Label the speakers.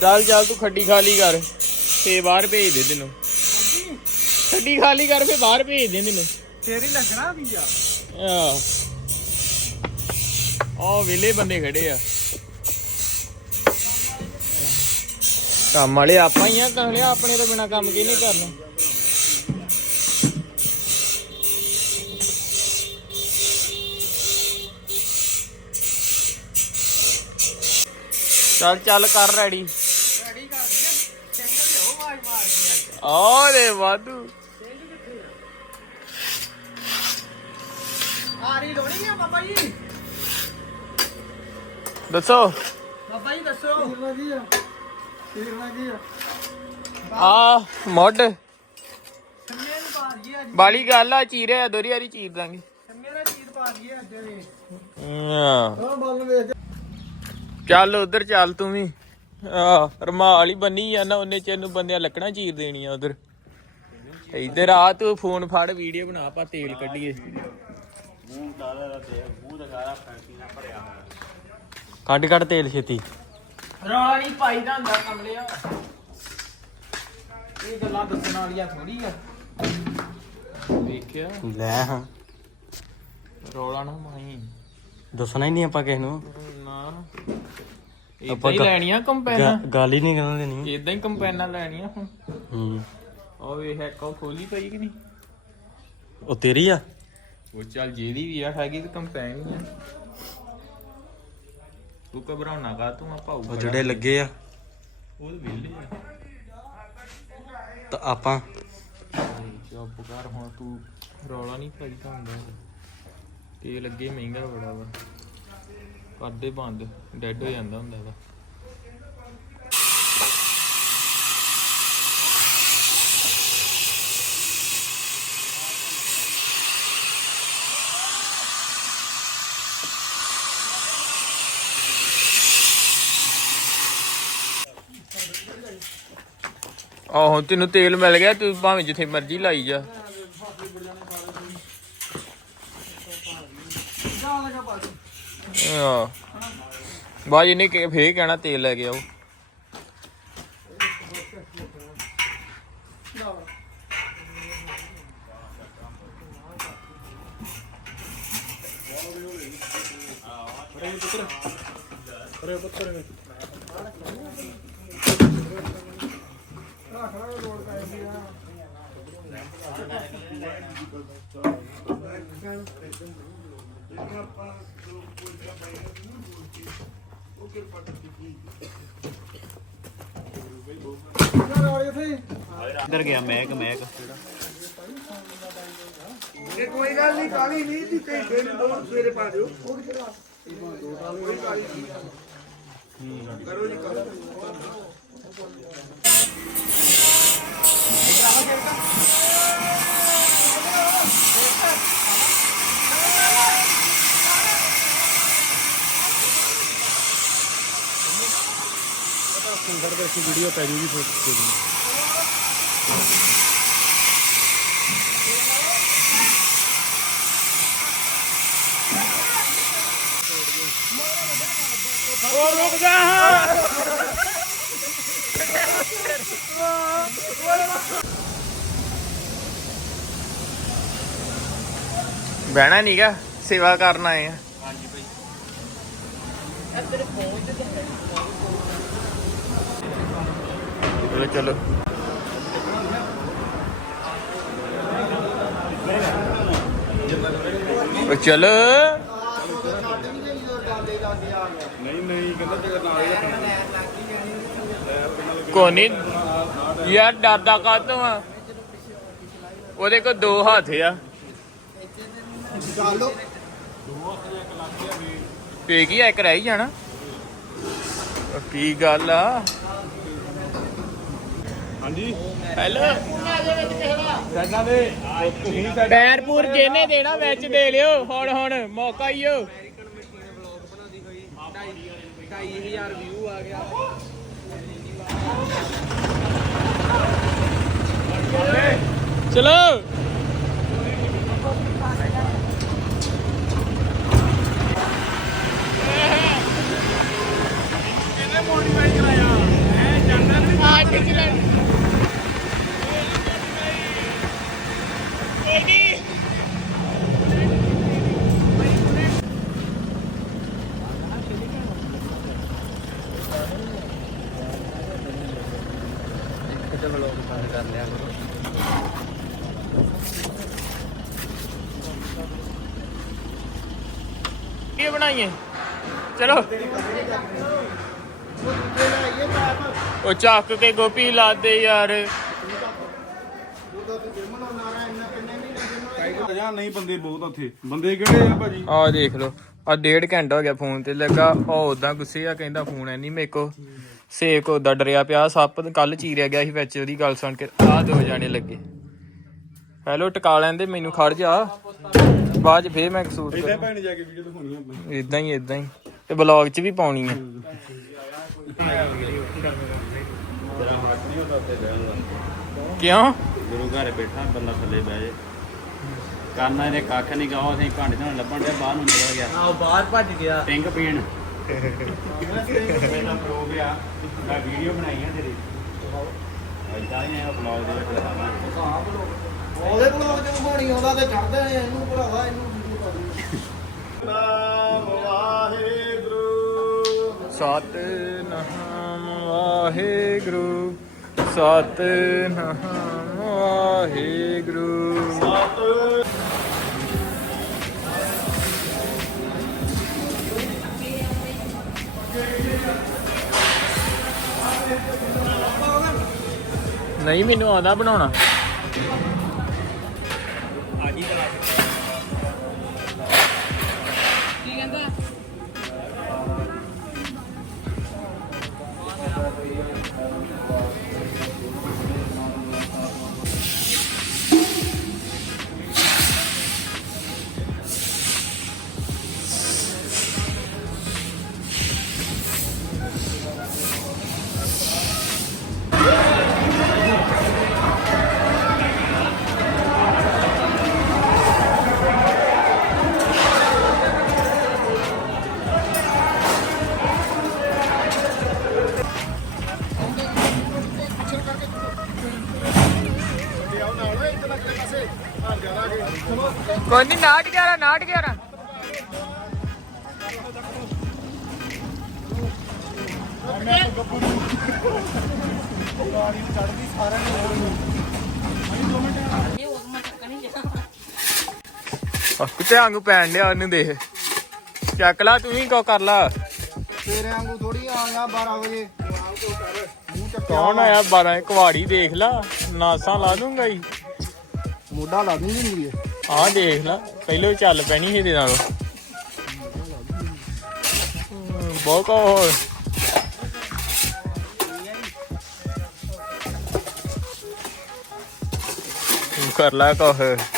Speaker 1: ਚੱਲ ਚੱਲ ਤੂੰ ਖੱਡੀ ਖਾਲੀ ਕਰ ਤੇ ਬਾਹਰ ਭੇਜ ਦੇ ਤੈਨੂੰ। ਖੱਡੀ ਖਾਲੀ ਕਰ ਫੇ ਬਾਹਰ ਭੇਜ ਦੇ ਤੈਨੂੰ।
Speaker 2: ਤੇਰੀ ਲੱਗਣਾ ਵੀ ਆ।
Speaker 1: ਆ ਉਹ ਵਿਲੇ ਬੰਦੇ ਖੜੇ ਆ। ਕੰਮ ਵਾਲੇ ਆਪਾਂ ਹੀ ਆ ਕਹਿੰਦੇ ਆਪਣੇ ਤੋਂ ਬਿਨਾ ਕੰਮ ਕੀ ਨਹੀਂ ਕਰਨਾ? ਚੱਲ ਚੱਲ ਕਰ ਰੈਡੀ
Speaker 2: ਕਰ ਦਿਆ ਸਿੰਗਲ ਲਿਓ ਆਵਾਜ਼
Speaker 1: ਓਰੇ ਵਾਧੂ।
Speaker 2: ਆਰੀ ਲੋਣੀ ਆ ਬਾਬਾ ਜੀ?
Speaker 1: ਦੱਸੋ।
Speaker 2: ਬਾਬਾ ਜੀ ਦੱਸੋ। ਠੀਕ ਵਧੀਆ
Speaker 1: ਆ। ਮੁੱਢ।
Speaker 2: ਸੰਮੇ ਨੂੰ ਪਾ ਦਈਏ ਅੱਜ।
Speaker 1: ਬਾਲੀ ਗੱਲ ਆ ਚੀਰੇ ਆ ਦੋਰੀ ਵਾਰੀ ਚੀਰ ਦਾਂਗੇ।
Speaker 2: ਸੰਮੇ ਦਾ ਚੀਜ਼ ਪਾ ਦਈਏ ਅੱਜ ਦੇ।
Speaker 1: ਹਾਂ। ਚੱਲ ਉਧਰ ਚੱਲ ਤੂੰ ਵੀ। ਆ ਰਮਾਲ ਹੀ ਬੰਨੀ ਆ ਨਾ ਉਹਨੇ ਨੂੰ ਬੰਦਿਆਂ ਲੱਕੜਾਂ ਚੀਰ ਦੇਣੀਆਂ ਉਧਰ। ਇੱਧਰ ਆ ਤੂੰ ਫੋਨ ਫੜ ਵੀਡੀਓ ਬਣਾ ਆਪਾਂ ਤੇਲ ਕੱਢੀਏ। ਕੱਢ ਕੱਢ ਤੇਲ ਛੇਤੀ।
Speaker 2: ਰੌਲਾ ਨਹੀਂ ਪਾਈਦਾ ਹੁੰਦਾ ਕਮਲਿਆ। ਇਹ ਗੱਲਾਂ ਦੱਸਣ ਵਾਲੀਆਂ ਥੋੜੀ ਆ।
Speaker 1: ਵੇਖਿਆ?
Speaker 3: ਲੈ ਹਾਂ।
Speaker 1: ਰੋਲਾ ਨਾ ਮਾਈ।
Speaker 3: ਦੱਸਣਾ ਹੀ ਨਹੀਂ ਆਪਾਂ ਕਿਸ ਨੂੰ।
Speaker 1: ਨਾ।
Speaker 3: ਆਪਾਂ
Speaker 1: ਹੀ ਲੈਣੀਆਂ ਕੰਪੈਨਾਂ?
Speaker 3: ਗੱਲ ਹੀ ਨਹੀਂ ਕਰਨ ਦੇਣੀ।
Speaker 1: ਇਦਾਂ ਹੀ ਕੰਪੈਨਾਂ ਲੈਣੀਆਂ ਹੁਣ।
Speaker 3: ਹੂੰ।
Speaker 1: ਉਹ ਵੇਖ ਇੱਕ ਉਹ ਖੋਲੀ ਪਈ ਕਿ ਨਹੀਂ?
Speaker 3: ਉਹ ਤੇਰੀ ਆ?
Speaker 1: ਉਹ ਚੱਲ ਜਿਹੜੀ ਵੀ ਆ ਹੈਗੀ ਤੇ ਕੰਪੈਨ ਹੀ ਆ। ਤੂੰ ਘਬਰਾਉਣਾ ਕਾ ਤੂੰ ਆ ਭਾਊ
Speaker 3: ਉਹ ਜਿਹੜੇ ਲੱਗੇ ਆ।
Speaker 1: ਉਹ ਵਿਹਲੇ ਆ।
Speaker 3: ਤਾਂ ਆਪਾਂ
Speaker 1: ਚੁੱਪ ਕਰ ਹੁਣ ਤੂੰ ਰੌਲਾ ਨਹੀਂ ਹੁੰਦਾ। ਤੇ ਲੱਗੇ ਮਹਿੰਗਾ ਬੜਾ ਵਾ। ਕਰਦੇ ਬੰਦ ਡੈਡ ਹੋ ਜਾਂਦਾ ਹੁੰਦਾ ਇਹਦਾ। ਆਹੋ, ਤੈਨੂੰ ਤੇਲ ਮਿਲ ਗਿਆ, ਤੂੰ ਭਾਵੇਂ ਜਿੱਥੇ ਮਰਜ਼ੀ ਲਾਈ ਜਾ
Speaker 2: ਲਗਾ ਪਾਸ
Speaker 1: ਆ ਬਾਜੀ ਨੇ ਕਿ ਫੇਰ ਕਹਿਣਾ ਤੇਲ ਲੈ ਕੇ ਆਓ।
Speaker 3: ਇੱਧਰ ਗਿਆ ਮੈਕ ਮੈਕ
Speaker 2: ਇਹ ਕੋਈ ਗੱਲ ਨਹੀਂ ਕਾਲੀ ਨਹੀਂ ਦੀ ਘੰਟੇ ਨੂੰ ਦੋ ਸਵੇਰੇ ਪਾ ਦਿਓ ਕਰੋ ਜੀ ਕਰੋ
Speaker 3: ਸੁੰਦਰ ਕਰਕੇ ਵੀਡੀਓ ਪੈ ਜੂਗੀ ਫੋਟੋ
Speaker 1: ਉਹ ਰੁਕ ਜਾ। ਬਹਿਣਾ ਨਹੀਂਗਾ ਸੇਵਾ ਕਰਨ ਆਏ ਆ। ਚਲੋ ਚਲੋ। ਉਹ ਚੱਲ।
Speaker 3: ਨਹੀਂ ਨਹੀਂ ਕਹਿੰਦਾ ਤੇਰੇ ਨਾਲ ਹੀ ਰੱਖਣਾ
Speaker 1: ਕੋਨੀ ਯਾਰ ਡਰਦਾ ਕਾਤੋਂ ਆ? ਉਹਦੇ ਕੋਲ ਦੋ ਹੱਥ ਆ। ਤੇ ਕੀ ਆ, ਇੱਕ ਰਹਿ ਹੀ ਜਾਣਾ। ਉਹ ਕੀ ਗੱਲ ਆ?
Speaker 3: ਹਾਂਜੀ।
Speaker 1: ਹੈਲੋ
Speaker 3: ਕਹਿੰਦਾ ਵੇ ਤੁਸੀਂ
Speaker 1: ਪੈਰਪੂਰ ਜਿਹਨੇ ਦੇਣਾ ਵਿੱਚ ਦੇ ਲਿਓ। ਹੁਣ ਹੁਣ ਮੌਕਾ ਹੀ ਓ
Speaker 2: 25000 ਵਿਊ ਆ ਗਿਆ
Speaker 1: ਚਲੋ
Speaker 2: ਇਹਨੇ ਮੋਡੀਫਾਈ ਕਰਾਇਆ
Speaker 1: ਕੀ ਬਣਾਈਏ? ਚਲੋ। ਉਹ ਚੱਕ ਕੇ ਗੋਪੀ ਲਾਦੇ ਯਾਰ।
Speaker 3: ਜਾਂ ਨਹੀਂ ਬੰਦੇ ਬਹੁਤ ਉੱਥੇ। ਬੰਦੇ ਕਿਹੜੇ ਆ ਭਾਜੀ?
Speaker 1: ਆਹ ਦੇਖ ਲਓ। ਆ ਡੇਢ ਘੰਟਾ ਹੋ ਗਿਆ ਫੋਨ ਤੇ ਲੱਗਾ। ਉਹ ਉਦਾਂ ਗੁੱਸੇ ਆ ਕਹਿੰਦਾ ਫੋਨ ਐ ਨਹੀਂ ਮੇਰੇ ਕੋ ਸੇਕ ਉਦਾਂ ਡਰਿਆ ਪਿਆ ਸੱਪ ਕੱਲ ਚੀਰਿਆ ਗਿਆ ਸੀ ਵਿੱਚ ਉਹਦੀ ਗੱਲ ਸੁਣ ਕੇ ਆਹ ਦੋ ਜਾਣੇ ਲੱਗੇ। ਹੈਲੋ ਟਕਾ ਲੈਂਦੇ ਮੈਨੂੰ ਖੜ ਜਾ। ਬਾਅਦ ਚ ਫੇਰ ਮੈਂ ਕਸੂਰ
Speaker 3: ਇਦਾਂ ਭੈਣ ਜਾ ਕੇ ਵੀਡੀਓ ਦਿਖਾਉਣੀ ਆਪਾਂ
Speaker 1: ਇਦਾਂ ਹੀ ਇਦਾਂ ਹੀ। ਤੇ ਬਲੌਗ 'ਚ ਵੀ ਪਾਉਣੀ ਹੈ ਕਿਉਂ?
Speaker 4: ਗੁਰੂ ਘਰ ਬੈਠਾ ਬੰਦਾ ਥੱਲੇ ਬਹਿ ਜੇ। ਕਰਨਾ ਇਹਨੇ ਕੱਖ ਨਹੀਂ ਗਾ ਅਸੀਂ ਭਾਂਡੇ ਨਾਲ ਲੱਭਣ ਦੇ ਬਾਹਰ ਨੂੰ ਨਿਕਲ ਗਿਆ।
Speaker 2: ਆਹ ਬਾਹਰ ਭੱਜ ਗਿਆ।
Speaker 4: ਟਿੰਗ ਪੀਣ। ਪਹਿਲਾਂ ਪ੍ਰੋ ਗਿਆ ਮੈਂ ਵੀਡੀਓ ਬਣਾਈ ਆ ਤੇਰੀ ਇਦਾਂ ਹੀ ਇਹ ਬਲੌਗ ਦੇ ਵਿੱਚ ਲਗਾਵਾਂਗੇ
Speaker 2: ਉਹਦੇ ਬਲੌਗ ਚ ਬਣੀ ਆਉਂਦਾ ਤੇ ਚੜਦੇ ਨੇ ਇਹਨੂੰ ਭਰਾਵਾ ਇਹਨੂੰ ਵੀਡੀਓ ਪਾ
Speaker 1: ਸਤਨਾਮ ਵਾਹਿਗੁਰੂ ਸਤਨਾਮ ਵਾਹਿਗੁਰੂ। ਨਹੀਂ ਮੈਨੂੰ ਆਉਂਦਾ ਬਣਾਉਣਾ। ਕੋਈ ਨਹੀਂ ਨਾਟ 11 ਨਾਟ 11 ਕੁੱਤੇ ਵਾਂਗੂ ਪੈਣ ਲਿਆ ਉਹਨੂੰ ਦੇਖ। ਚੱਕ ਲਾ ਤੂੰ ਵੀ ਕੋ ਕਰ ਲਾ।
Speaker 2: ਤੇਰੇ ਵਾਂਗੂ ਥੋੜੀ ਆ ਗਿਆ 12 ਵਜੇ।
Speaker 1: ਕੌਣ ਆਇਆ 12 ਕੁਵਾੜੀ ਦੇਖ ਲਾ ਨਾਸਾਂ ਲਾ ਦੂੰਗਾ ਹੀ।
Speaker 2: ਮੋਢਾ ਲਾ ਦੂੰਗੀ ਨਹੀਂ
Speaker 1: ਆਹ ਦੇਖ ਲਾ, ਪਹਿਲੇ ਚੱਲ ਪੈਣੀ ਸੀ ਇਹਦੇ ਨਾਲ। ਬਹੁਤ ਕੋ ਹੋਰ ਕਰ ਲੈ ਕੁਛ।